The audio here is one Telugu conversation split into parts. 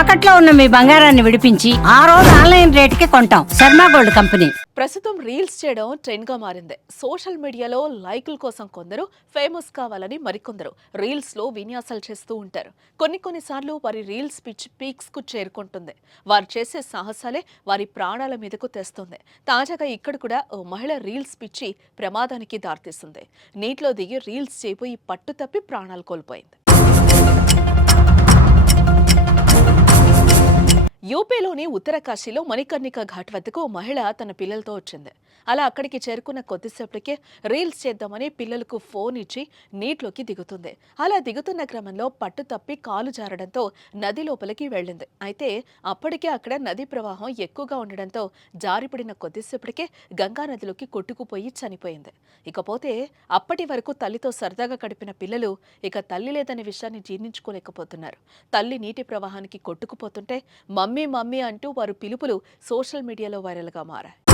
తాకట్లో ఉన్న మీ బంగారాన్ని విడిపించి ఆ రోజు ఆన్లైన్ రేటుకి కొంటాం. Sharma gold company. ప్రస్తుతం రీల్స్ చేయడం ట్రెండ్గా మారింది. సోషల్ మీడియాలో లైకుల కోసం కొందరు ఫేమస్ కావాలని మరికొందరు రీల్స్లో విన్యాసాలు చేస్తూ ఉంటారు. కొన్ని కొన్నిసార్లు వారి రీల్స్ పిచ్ పీక్స్కు చేరుకుంటుంది. వారు చేసే సాహసాలే వారి ప్రాణాల మీదకు తెస్తుంది. తాజాగా ఇక్కడ కూడా ఓ మహిళ రీల్స్ పిచ్చి ప్రమాదానికి దారితీస్తుంది నీటిలో దిగి రీల్స్ చేయబోయి పట్టు తప్పి ప్రాణాలు కోల్పోయింది. యూపీలోని ఉత్తరకాశీలో మణికర్ణిక ఘాట్ వద్దకు ఓ మహిళ తన పిల్లలతో వచ్చింది. అలా అక్కడికి చేరుకున్న కొద్దిసేపటికే రీల్స్ చేద్దామని పిల్లలకు ఫోన్ ఇచ్చి నీటిలోకి దిగుతుంది. అలా దిగుతున్న క్రమంలో పట్టు తప్పి కాలు జారడంతో నది లోపలికి వెళ్ళింది. అయితే అప్పటికే అక్కడ నది ప్రవాహం ఎక్కువగా ఉండడంతో జారిపడిన కొద్దిసేపటికే గంగా నదిలోకి కొట్టుకుపోయి చనిపోయింది. ఇకపోతే అప్పటి వరకు తల్లితో సరదాగా గడిపిన పిల్లలు ఇక తల్లి లేదనే విషయాన్ని జీర్ణించుకోలేకపోతున్నారు. తల్లి నీటి ప్రవాహానికి కొట్టుకుపోతుంటే మమ్మీ మమ్మీ అంటూ వారు పిలుపులు సోషల్ మీడియాలో వైరల్గా మారాయి.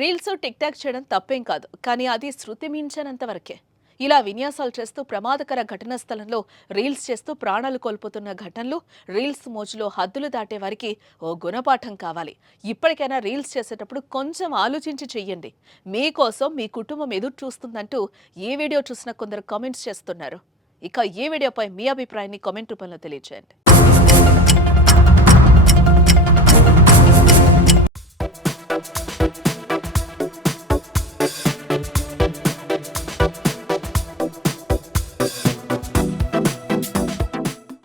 రీల్స్ టిక్ టాక్ చేయడం తప్పేం కాదు. కానీ అది శృతి మించనంత వరకే. ఇలా విన్యాసాలు చేస్తూ ప్రమాదకర ఘటనా స్థలంలో రీల్స్ చేస్తూ ప్రాణాలు కోల్పోతున్న ఘటనలు రీల్స్ మోజులో హద్దులు దాటే వారికి ఓ గుణపాఠం కావాలి. ఇప్పటికైనా రీల్స్ చేసేటప్పుడు కొంచెం ఆలోచించి చెయ్యండి. మీకోసం మీ కుటుంబం ఎదురు చూస్తుందంటూ ఏ వీడియో చూసిన కొందరు కామెంట్స్ చేస్తున్నారు. ఇక ఈ వీడియోపై మీ అభిప్రాయాన్ని కామెంట్ రూపంలో తెలియజేయండి